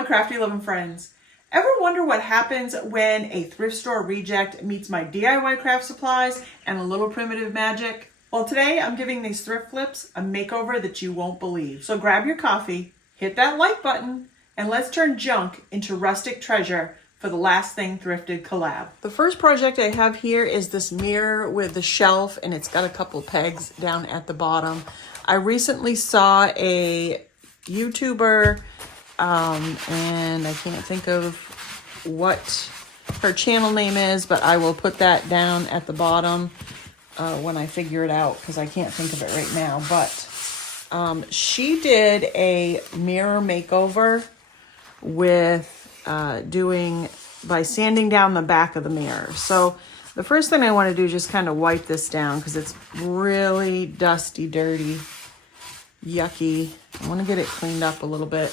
my crafty lovin' friends. Ever wonder what happens when a thrift store reject meets my DIY craft supplies and a little primitive magic? Well, today I'm giving these thrift flips a makeover that you won't believe. So grab your coffee, hit that like button, and let's turn junk into rustic treasure for the Last Thing Thrifted collab. The first project I have here is this mirror with the shelf, and it's got a couple pegs down at the bottom. I recently saw a YouTuber, and I can't think of what her channel name is, but I will put that down at the bottom when I figure it out, because I can't think of it right now. But she did a mirror makeover with by sanding down the back of the mirror. So the first thing I want to do is just kind of wipe this down because it's really dusty, dirty, yucky. I want to get it cleaned up a little bit.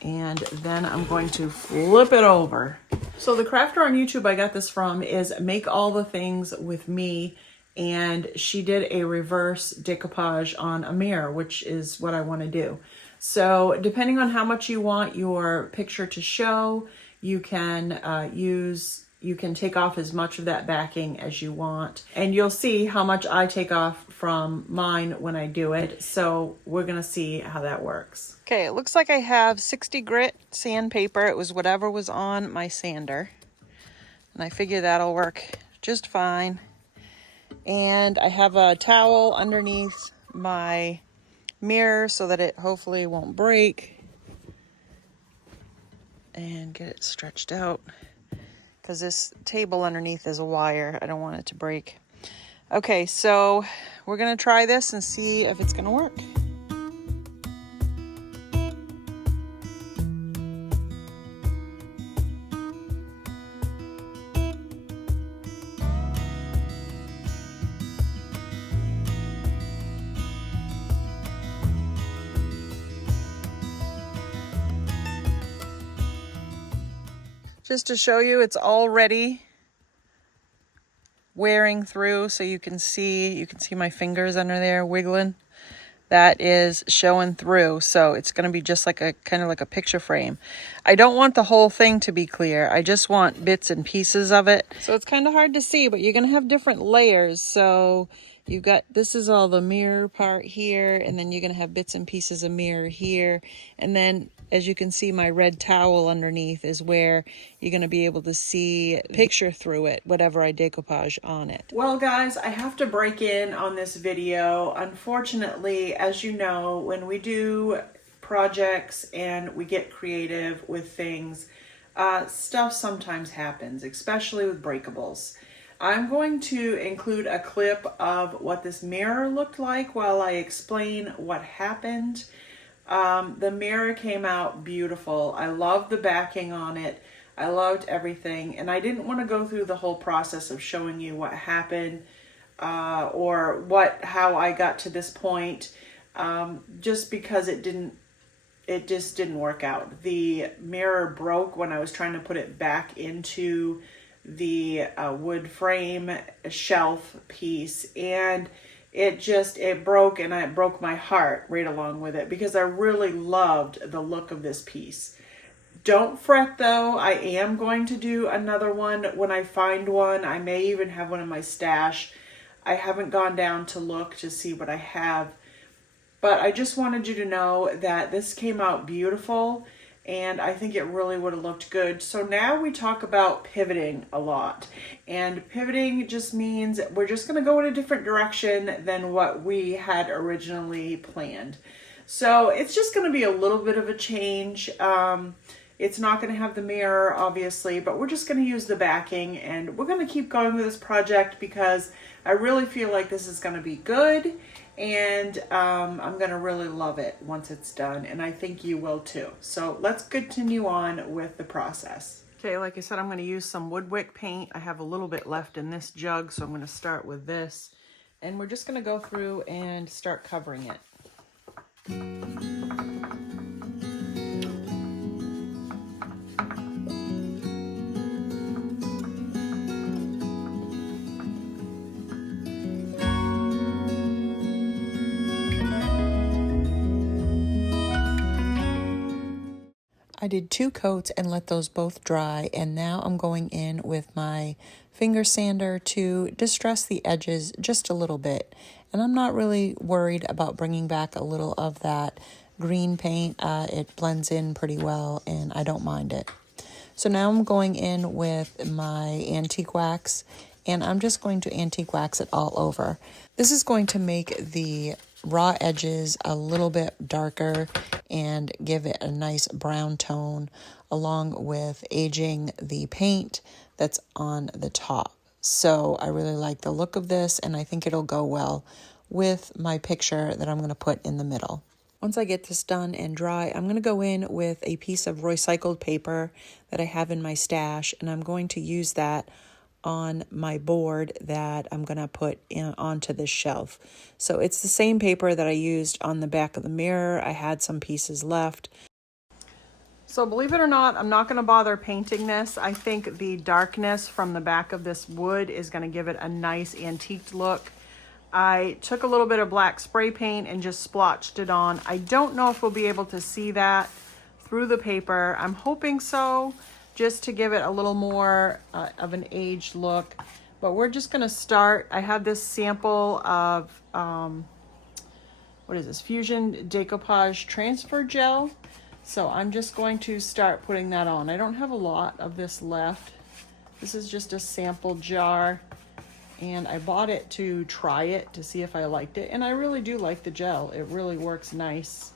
And then I'm going to flip it over. So the crafter on YouTube I got this from is Make All the Things With Me, and she did a reverse decoupage on a mirror, which is what I want to do. So depending on how much you want your picture to show, you can take off as much of that backing as you want. And you'll see how much I take off from mine when I do it. So we're gonna see how that works. Okay, it looks like I have 60 grit sandpaper. It was whatever was on my sander. And I figure that'll work just fine. And I have a towel underneath my mirror so that it hopefully won't break. And get it stretched out, because this table underneath is a wire. I don't want it to break. Okay, so we're gonna try this and see if it's gonna work. Just to show you, it's already wearing through, so you can see my fingers under there wiggling. That is showing through, so it's going to be just like a kind of like a picture frame. I don't want the whole thing to be clear. I just want bits and pieces of it. So it's kind of hard to see, but you're going to have different layers. So you've got, this is all the mirror part here, and then you're going to have bits and pieces of mirror here. And then, as you can see, my red towel underneath is where you're going to be able to see picture through it, whatever I decoupage on it. Well, guys, I have to break in on this video. Unfortunately, as you know, when we do projects and we get creative with things, stuff sometimes happens, especially with breakables. I'm going to include a clip of what this mirror looked like while I explain what happened. The mirror came out beautiful. I loved the backing on it. I loved everything. And I didn't want to go through the whole process of showing you what happened or how I got to this point, just because it just didn't work out. The mirror broke when I was trying to put it back into the wood frame shelf piece, and it broke, and it broke my heart right along with it, because I really loved the look of this piece. Don't fret though, I am going to do another one when I find one. I may even have one in my stash. I haven't gone down to look to see what I have, but I just wanted you to know that this came out beautiful, and I think it really would have looked good. So now we talk about pivoting a lot. And pivoting just means we're just gonna go in a different direction than what we had originally planned. So it's just gonna be a little bit of a change. It's not gonna have the mirror, obviously, but we're just gonna use the backing, and we're gonna keep going with this project because I really feel like this is gonna be good. And I'm gonna really love it once it's done, and I think you will too. So let's continue on with the process. Okay, like I said, I'm gonna use some wood wick paint. I have a little bit left in this jug, so I'm gonna start with this. And we're just gonna go through and start covering it. I did 2 coats and let those both dry, and now I'm going in with my finger sander to distress the edges just a little bit. And I'm not really worried about bringing back a little of that green paint. It blends in pretty well and I don't mind it. So now I'm going in with my antique wax, and I'm just going to antique wax it all over. This is going to make the raw edges a little bit darker and give it a nice brown tone, along with aging the paint that's on the top. So I really like the look of this, and I think it'll go well with my picture that I'm going to put in the middle. Once I get this done and dry, I'm going to go in with a piece of recycled paper that I have in my stash, and I'm going to use that on my board that I'm going to put onto this shelf. So it's the same paper that I used on the back of the mirror. I had some pieces left. So believe it or not, I'm not going to bother painting this. I think the darkness from the back of this wood is going to give it a nice antiqued look. I took a little bit of black spray paint and just splotched it on. I don't know if we'll be able to see that through the paper. I'm hoping so, just to give it a little more of an aged look. But we're just going to start. I have this sample of, what is this? Fusion Decoupage Transfer Gel. So I'm just going to start putting that on. I don't have a lot of this left. This is just a sample jar. And I bought it to try it to see if I liked it. And I really do like the gel. It really works nice.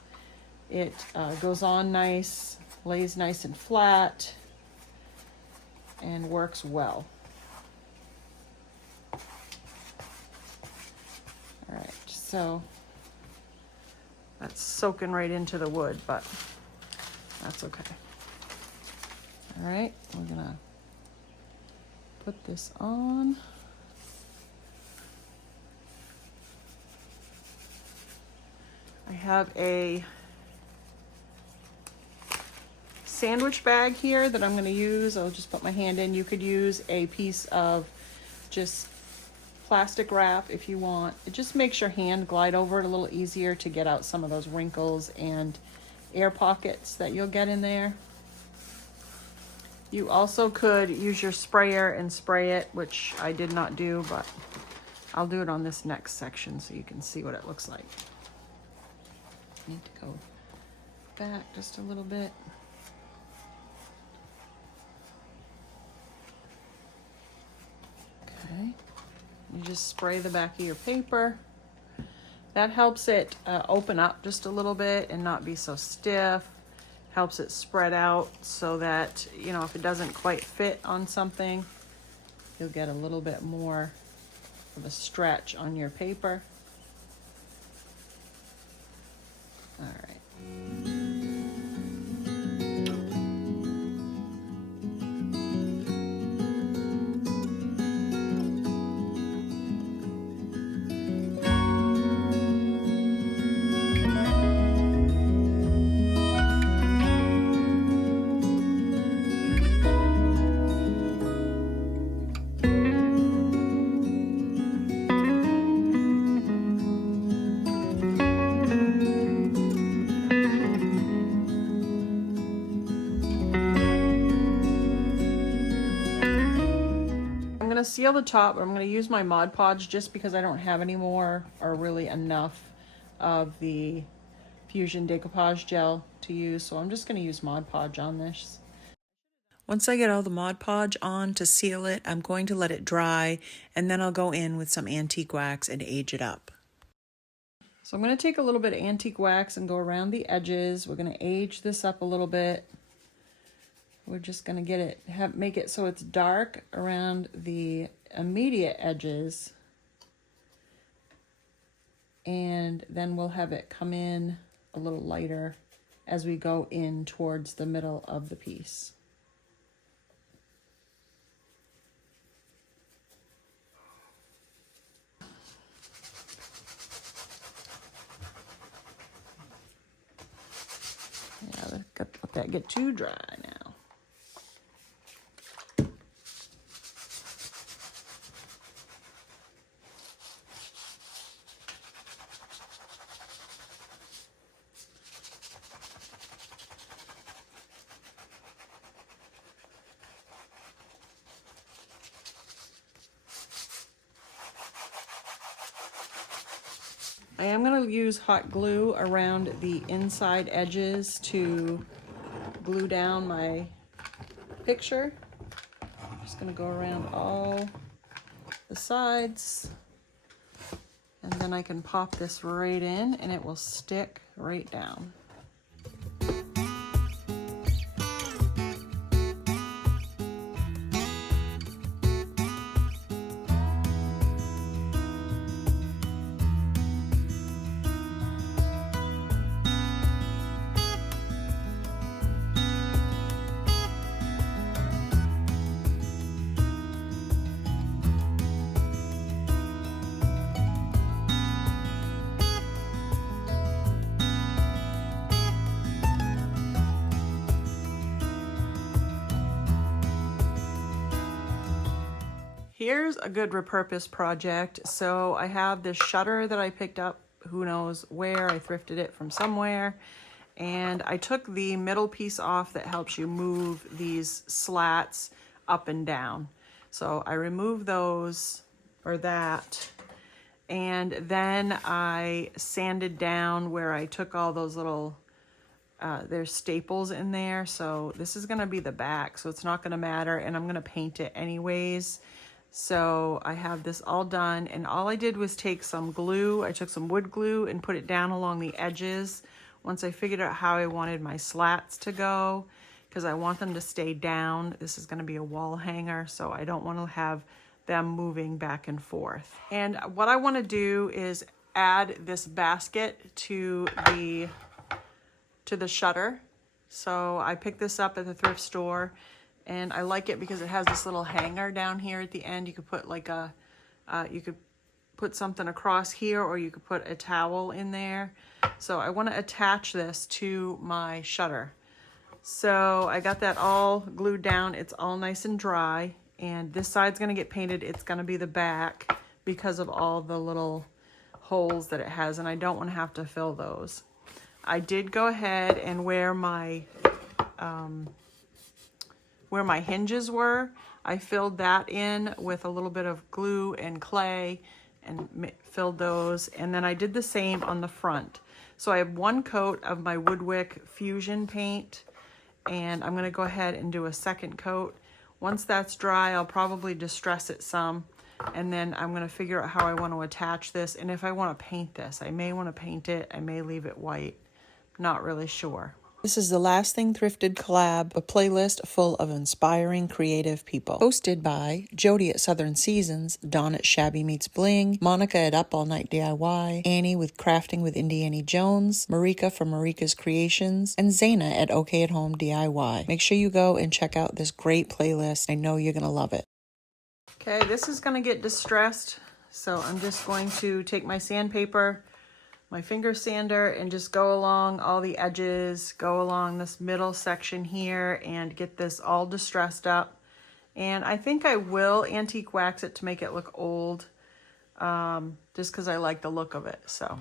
It goes on nice, lays nice and flat, and works well. All right, so that's soaking right into the wood, but that's okay. All right, we're gonna put this on. I have a sandwich bag here that I'm going to use. I'll just put my hand in. You could use a piece of just plastic wrap if you want. It just makes your hand glide over it a little easier to get out some of those wrinkles and air pockets that you'll get in there. You also could use your sprayer and spray it, which I did not do, but I'll do it on this next section so you can see what it looks like. Need to go back just a little bit. Okay, you just spray the back of your paper. That helps it open up just a little bit and not be so stiff. Helps it spread out so that, you know, if it doesn't quite fit on something, you'll get a little bit more of a stretch on your paper. All right. Seal the top. I'm going to use my Mod Podge just because I don't have any more or really enough of the Fusion Decoupage Gel to use, so I'm just going to use Mod Podge on this. Once I get all the Mod Podge on to seal it, I'm going to let it dry, and then I'll go in with some antique wax and age it up. So I'm going to take a little bit of antique wax and go around the edges. We're going to age this up a little bit. We're just going to get it, make it so it's dark around the immediate edges. And then we'll have it come in a little lighter as we go in towards the middle of the piece. Yeah, let that get too dry now. I am going to use hot glue around the inside edges to glue down my picture. I'm just going to go around all the sides, and then I can pop this right in and it will stick right down. Here's a good repurpose project. So I have this shutter that I picked up, who knows where, I thrifted it from somewhere. And I took the middle piece off that helps you move these slats up and down. So I removed those, or that, and then I sanded down where I took all those little, there's staples in there. So this is gonna be the back, so it's not gonna matter, and I'm gonna paint it anyways. So I have this all done, and all I did was take some glue. I took some wood glue and put it down along the edges. Once I figured out how I wanted my slats to go, because I want them to stay down. This is gonna be a wall hanger, so I don't wanna have them moving back and forth. And what I wanna do is add this basket to the shutter. So I picked this up at the thrift store. And I like it because it has this little hanger down here at the end. You could put like a, you could put something across here, or you could put a towel in there. So I want to attach this to my shutter. So I got that all glued down. It's all nice and dry. And this side's going to get painted. It's going to be the back because of all the little holes that it has. And I don't want to have to fill those. I did go ahead and where my hinges were, I filled that in with a little bit of glue and clay and filled those. And then I did the same on the front. So I have one coat of my Woodwick Fusion paint, and I'm gonna go ahead and do a second coat. Once that's dry, I'll probably distress it some, and then I'm gonna figure out how I want to attach this. And if I want to paint this, I may want to paint it, I may leave it white, not really sure. This is the Last Thing Thrifted collab, a playlist full of inspiring creative people. Hosted by Jody at Southern Seasons, Dawn at Shabby Meets Bling, Monica at Up All Night DIY, Annie with Crafting with Indie Annie Jones, Marika from Marika's Creations, and Zaina at OK at Home DIY. Make sure you go and check out this great playlist. I know you're going to love it. Okay, this is going to get distressed, so I'm just going to take my sandpaper, my finger sander, and just go along all the edges, go along this middle section here, and get this all distressed up. And I think I will antique wax it to make it look old, just because I like the look of it. So.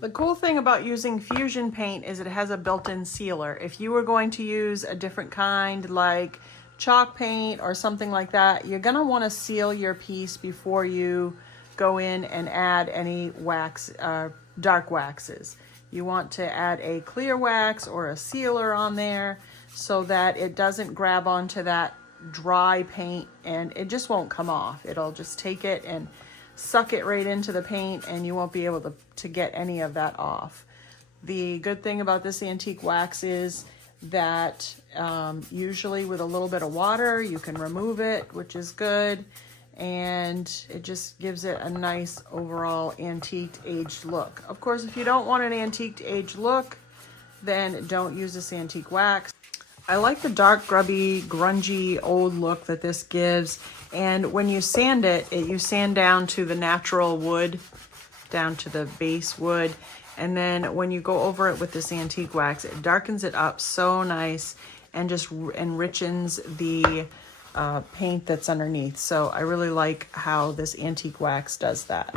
The cool thing about using Fusion paint is it has a built-in sealer. If you were going to use a different kind like chalk paint or something like that, you're gonna wanna seal your piece before you go in and add any wax, dark waxes. You want to add a clear wax or a sealer on there so that it doesn't grab onto that dry paint and it just won't come off. It'll just take it and suck it right into the paint, and you won't be able to get any of that off. The good thing about this antique wax is that usually with a little bit of water you can remove it, which is good, and it just gives it a nice overall antiqued aged look. Of course, if you don't want an antiqued aged look, then don't use this antique wax. I like the dark, grubby, grungy, old look that this gives. And when you sand it, you sand down to the natural wood, down to the base wood, And then when you go over it with this antique wax, it darkens it up so nice and just enriches the paint that's underneath. So I really like how this antique wax does that.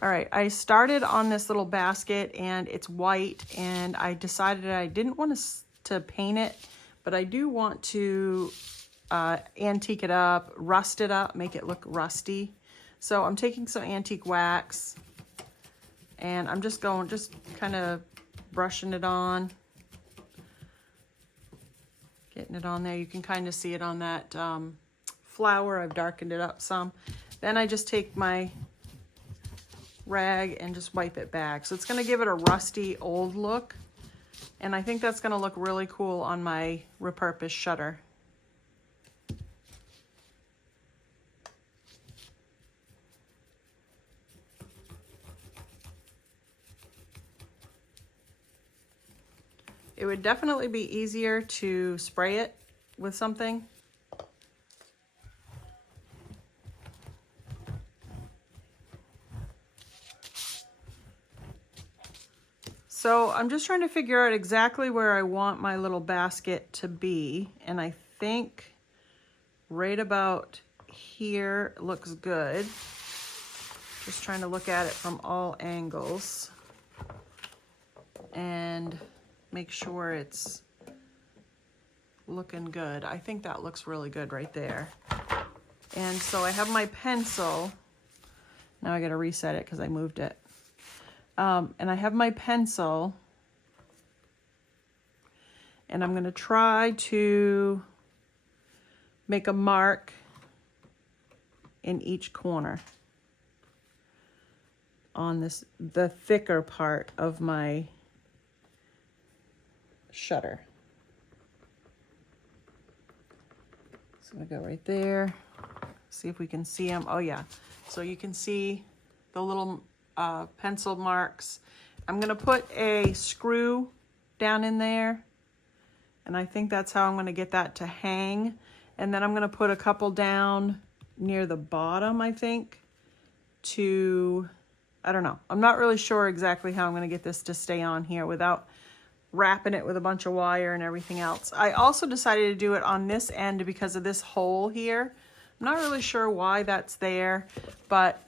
All right, I started on this little basket and it's white, and I decided I didn't want to paint it, but I do want to antique it up, rust it up, make it look rusty. So I'm taking some antique wax and I'm just kind of brushing it on, getting it on there. You can kind of see it on that flower. I've darkened it up some. Then I just take my rag and just wipe it back. So it's going to give it a rusty old look, and I think that's going to look really cool on my repurposed shutter. It would definitely be easier to spray it with something. So I'm just trying to figure out exactly where I want my little basket to be. And I think right about here looks good. Just trying to look at it from all angles and make sure it's looking good. I think that looks really good right there. And so I have my pencil. Now I got to reset it because I moved it. And I have my pencil, and I'm going to try to make a mark in each corner on the thicker part of my shutter. So I'm going to go right there, see if we can see them. Oh yeah, so you can see the little pencil marks. I'm going to put a screw down in there, and I think that's how I'm going to get that to hang. And then I'm going to put a couple down near the bottom, I think, I don't know. I'm not really sure exactly how I'm going to get this to stay on here without wrapping it with a bunch of wire and everything else. I also decided to do it on this end because of this hole here. I'm not really sure why that's there, but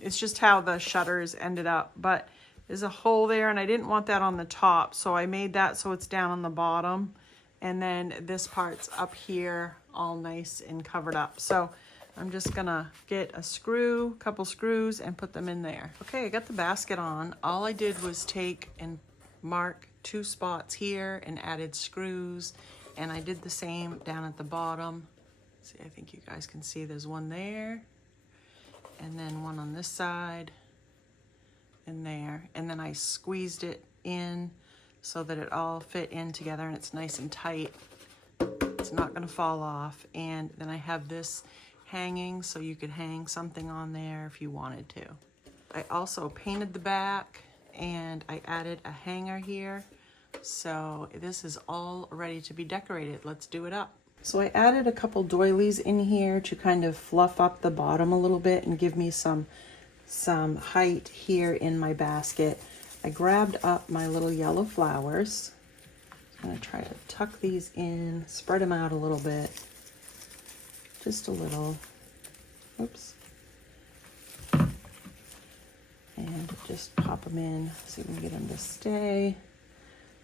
it's just how the shutters ended up. But there's a hole there, and I didn't want that on the top, so I made that so it's down on the bottom. And then this part's up here all nice and covered up. So I'm just gonna get a screw, couple screws, and put them in there. Okay, I got the basket on. All I did was take and mark 2 spots here and added screws, and I did the same down at the bottom. See, I think you guys can see there's one there, and then one on this side, and there. And then I squeezed it in so that it all fit in together and it's nice and tight. It's not gonna fall off. And then I have this hanging, so you could hang something on there if you wanted to. I also painted the back, and I added a hanger here. So this is all ready to be decorated. Let's do it up. So I added a couple doilies in here to kind of fluff up the bottom a little bit and give me some height here in my basket. I grabbed up my little yellow flowers. I'm gonna try to tuck these in, spread them out a little bit. Just a little, oops. And just pop them in, so you can get them to stay,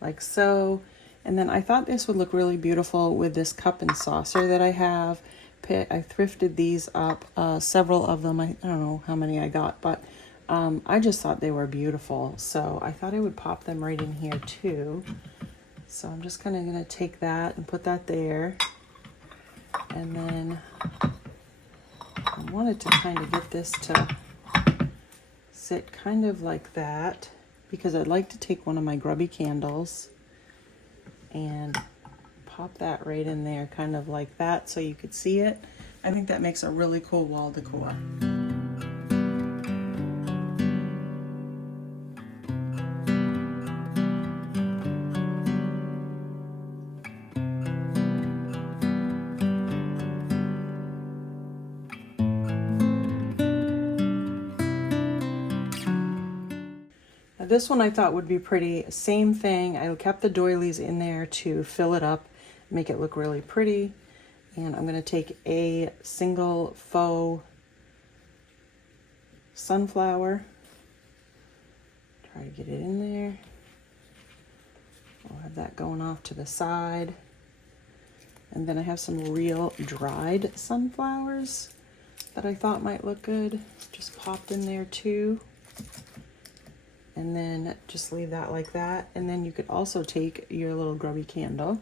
like so. And then I thought this would look really beautiful with this cup and saucer that I have. I thrifted these up, several of them. I don't know how many I got, but I just thought they were beautiful. So I thought I would pop them right in here too. So I'm just kind of going to take that and put that there. And then I wanted to kind of get this to sit kind of like that, because I'd like to take one of my grubby candles and pop that right in there, kind of like that, so you could see it. I think that makes a really cool wall decor. This one I thought would be pretty. Same thing. I kept the doilies in there to fill it up, make it look really pretty. And I'm going to take a single faux sunflower. Try to get it in there. I'll have that going off to the side. And then I have some real dried sunflowers that I thought might look good. Just popped in there too. And then just leave that like that. And then you could also take your little grubby candle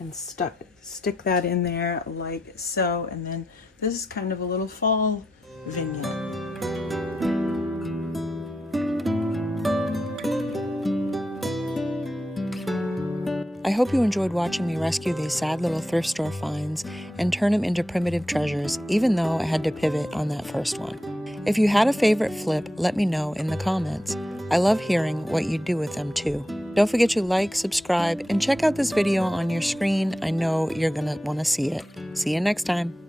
and stick that in there like so. And then this is kind of a little fall vignette. I hope you enjoyed watching me rescue these sad little thrift store finds and turn them into primitive treasures, even though I had to pivot on that first one. If you had a favorite flip, let me know in the comments. I love hearing what you do with them too. Don't forget to like, subscribe, and check out this video on your screen. I know you're gonna want to see it. See you next time.